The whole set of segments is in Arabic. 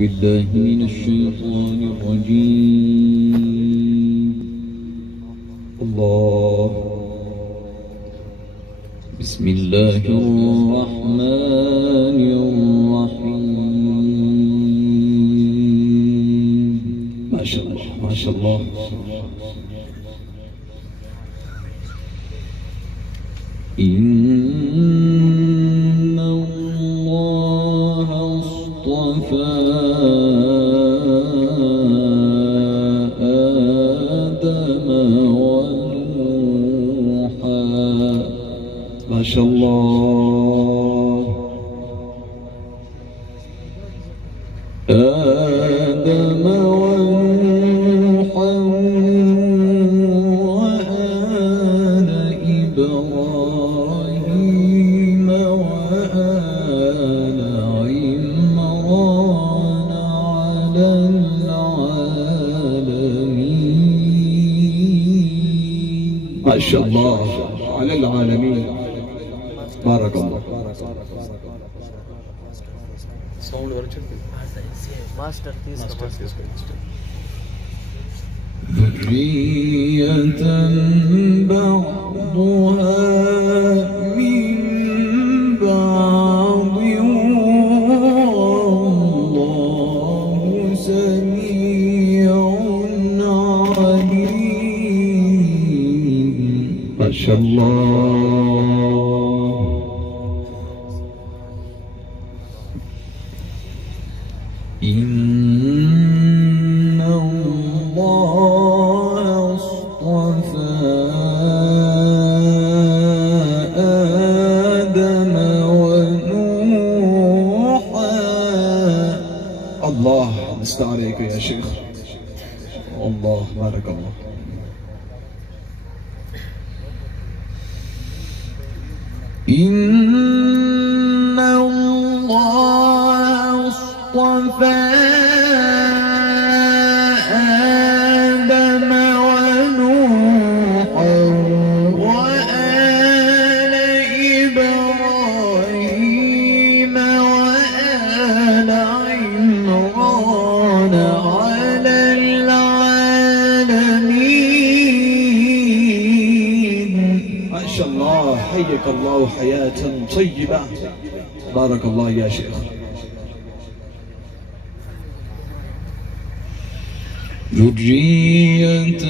بالله من الشيطان الرجيم. الله. بسم الله الرحمن الرحيم. ما شاء الله ما شاء الله. إن الله اصطفى آدم ونوحا. ما شاء الله. آدم ونوحا وآل إبراهيم وآل عمران على العالمين. ما شاء الله على العالمين. بارك الله. ذرية بعضها من بعض والله سميع عليم. ما شاء الله. إن الله اصطفى آدم ونوحا. الله نستعليك يا شيخ. الله بارك الله. إن الله اصطفى آدم ونوحا وآل إبراهيم وآل عمران على العالمين. ما شاء الله. حيك الله حياة طيبة. بارك الله يا شيخ. ذرية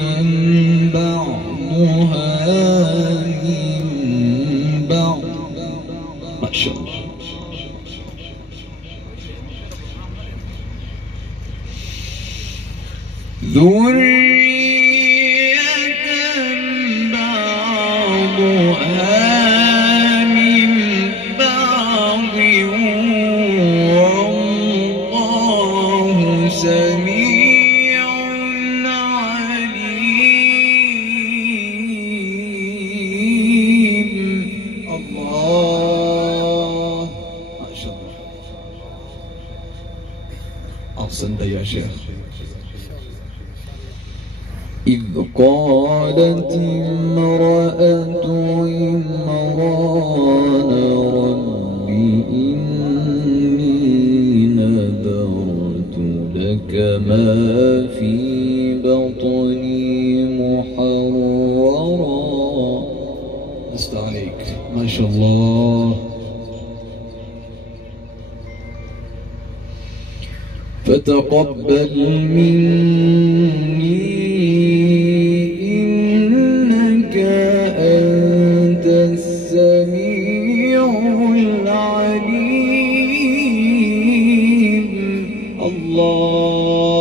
بعضها من بعض. ما شاء الله. ذرية بعضها من بعض والله سميع عليم. الله. ما شاء الله. أحسنت يا شيخ. إذ قالت امرأة عمران رب إني نذرت لك ما في بطني محررا. استعليك. ما شاء الله. فتقبل مني إنك أنت السميع العليم. الله.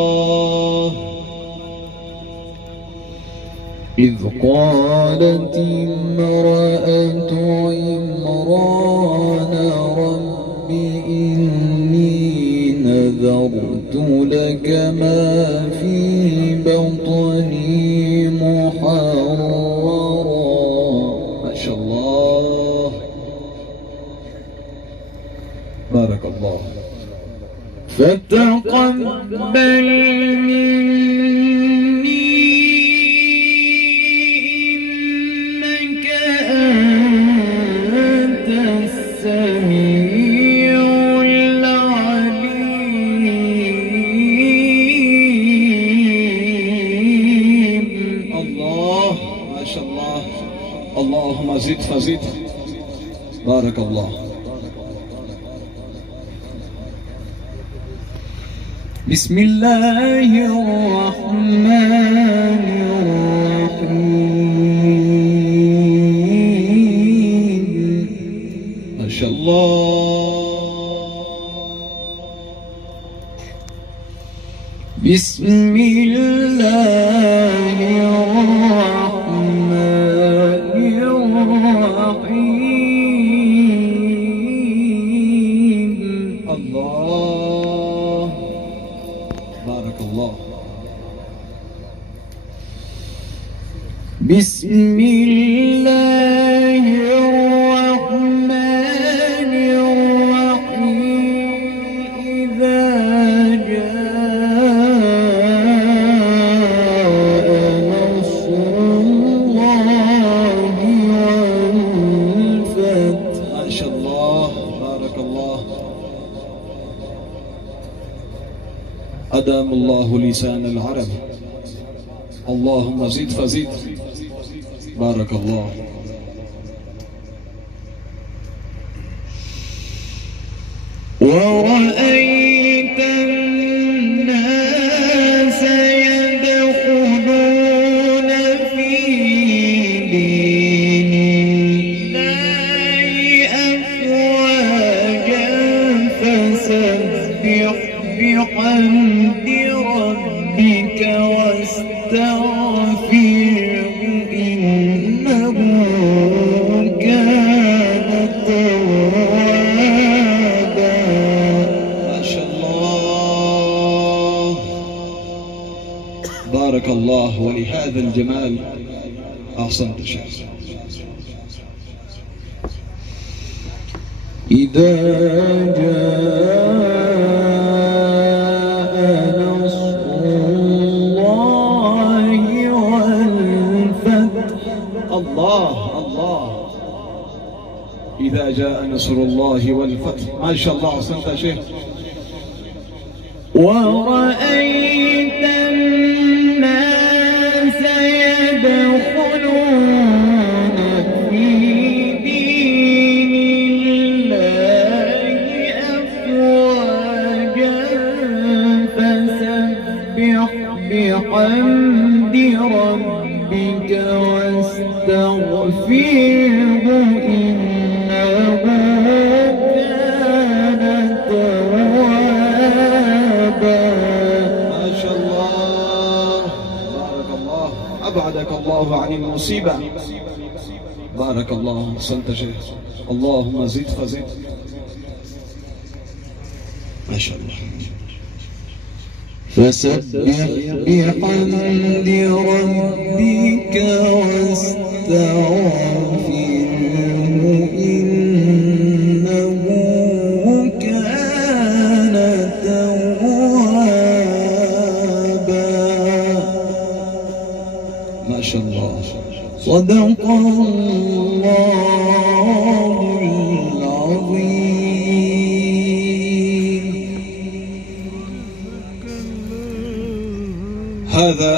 إذ قالت امرأة عمران رب إني نذرت لك ما في بطني محررا. ما شاء الله. بارك الله. فتقبل مني إنك أنت السميع العليم. فزد بارك الله. بسم الله الرحمن الرحيم. ما شاء الله. بسم الله الرحمن الرحيم. الله بارك الله. بسم الله الرحمن الرحيم. إذا جاء نصر الله والفتح. ما شاء الله بارك الله. أدام الله لسان العرب. اللهم زد فزد بارك الله. ورأيت الناس يدخلون في دين الله أفواجا فسبح بحمد ربك واستغفره إنه كان توابا. ما شاء الله بارك الله. ولهذا الجمال أحسنت شيخ. إذا جاء نصر الله والفتح. الله الله. إذا جاء نصر الله والفتح. ما شاء الله أحسنت يا شيخ. ورأيت الناس يدخلون في دين الله أفواجا فسبح بحمد ربك واستغفره إنه كان توابا. ما شاء الله بارك الله. أبعدك الله عن المصيبة. بارك الله أحسنت يا شيخ. اللهم زد فزد. ما شاء الله. فسبح بحمد ربك واستغفره إنه كان توابا. ما شاء الله. صدق الله العظيم. هذا